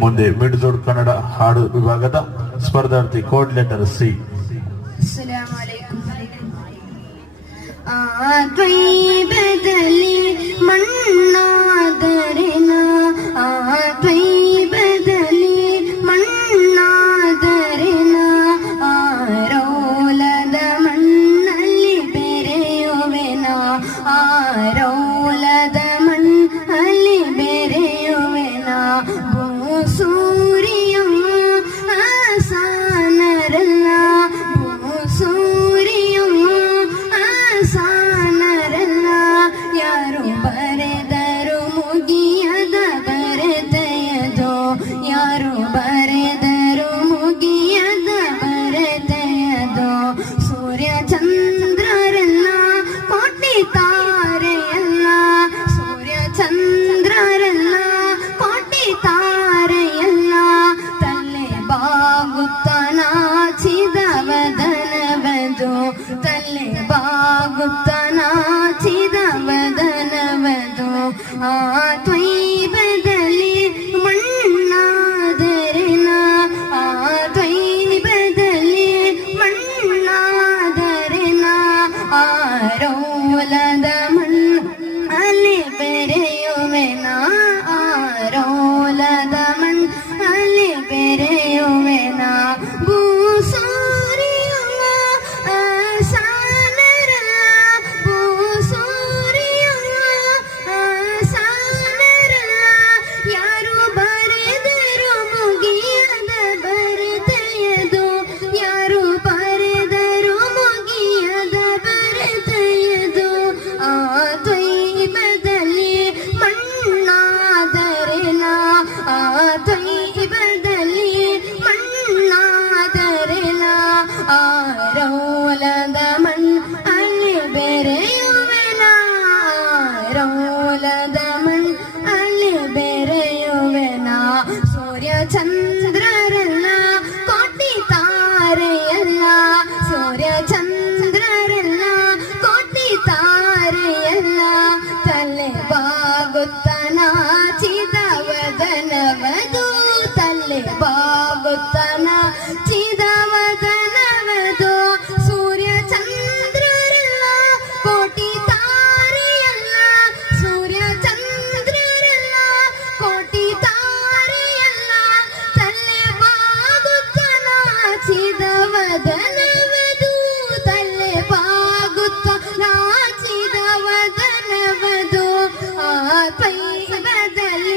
ಮುಂದೆ ಮಿಡ್ಜೋಡ್ ಕನ್ನಡ ಹಾಡು ವಿಭಾಗದ ಸ್ಪರ್ಧಾರ್ಥಿ ಕೋಡ್ ಲೆಟರ್ ಸಿ. ತ್ವಯ್ಬದಲ್ಲಿ ಮಣ್ಣಾದರೆನ ತ್ವಯ್ಬದಲ್ಲಿ ಮಣ್ಣಾದರೆನ ಆರೋಲದ ಮಣ್ಣಲ್ಲಿ ಬೆರೆಯುವೆನ ಆರೋಲದ ಮಣ್ಣಲ್ಲಿ ಬೆರೆಯುವೆನ ಭೂಸೂರ್ಯ ಆಸಾನರಲ್ಲ ಭೂಸೂರ್ಯ ಆಸಾನರಲ್ಲ ಯಾರು ಬರೆದರು ಮುಗಿಯದ ಬರೆದೆಯದು ಯಾರು ಬರೆದರು ಮುಗಿಯದ ಬರೆದೆಯದು ಸೂರ್ಯ ಚಂದ್ರರೆಲ್ಲ ಕೋಟಿ ತಾರೆಯಲ್ಲ ಸೂರ್ಯ ಚಂದ್ರರೆಲ್ಲ ಕೋಟಿ ತಾರೆಯಲ್ಲ ತಲೆ ಬಾಗುತ್ತ ನಾಚಿದ ವದನವದು ತಲೆ ಬಾಗುತ್ತ ನಾಚಿದ ವದನವದು ತ್ವಯ್ಬದಲ್ಲಿ ಮಣ್ಣಾದರೆನ ತ್ವಯ್ಬದಲ್ಲಿ ಮಣ್ಣಾದರೆನ ಆರೋಲದ ಮಣ್ಣಲ್ಲಿ ಬೆರೆಯುವೆನ ಆರೋಲದ ಮಣ್ಣಲ್ಲಿ ಬೆರೆಯುವೆನ ಭೂಸೂರ್ಯ ಆಸಾನರಲ್ಲ ಭೂಸೂರ್ಯ ಆಸಾನರಲ್ಲ ಯಾರು ಬರೆದರು ಮುಗಿಯದ ಬರೆದೆಯದು ಯಾರು ಬರೆದರು ಮುಗಿಯದ ಬರೆದೆಯದು ತ್ವಯ್ಬದಲ್ಲಿ ಮಣ್ಣಾದರೆನ ತ್ವಯ್ಬದಲ್ಲಿ ಮಣ್ಣಾದರೆನ ಆರೋಲದ ಮಣ್ಣಲ್ಲಿ ಬೆರೆಯುವೆನ ಆರೋಲದ ಮಣ್ಣಲ್ಲಿ ಬೆರೆಯುವೆನ ಸೂರ್ಯ ಚಂದ್ರರೆಲ್ಲ ಕೋಟಿ ತಾರೆಯಲ್ಲ ಸೂರ್ಯ ಚಂದ್ರರೆಲ್ಲ ಕೋಟಿ ತಾರೆಯಲ್ಲ ತಲೆ ಬಾಗುತ್ತ ನಾಚಿದ ವದನವದು ತಲೆ ಬಾಗುತ್ತ ನಾಚಿ